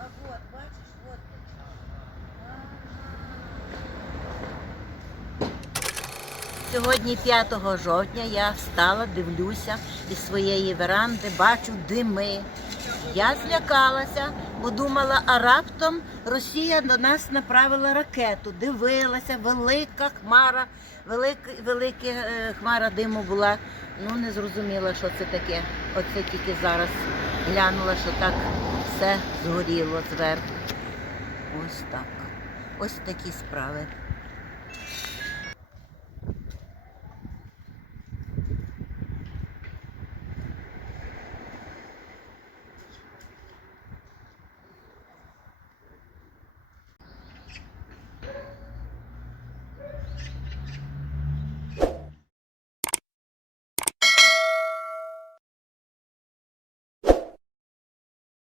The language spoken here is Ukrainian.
А вот, бачиш, вот. Сьогодні 5 жовтня я встала, дивлюся із своєї веранди, бачу дими. Я злякалася, бо думала, а раптом Росія до нас направила ракету. Дивилася, велика хмара, велика, велика е, хмара диму була. Ну не зрозуміла, що це таке. Оце тільки зараз глянула, що так все згоріло зверху. Ось так. Ось такі справи.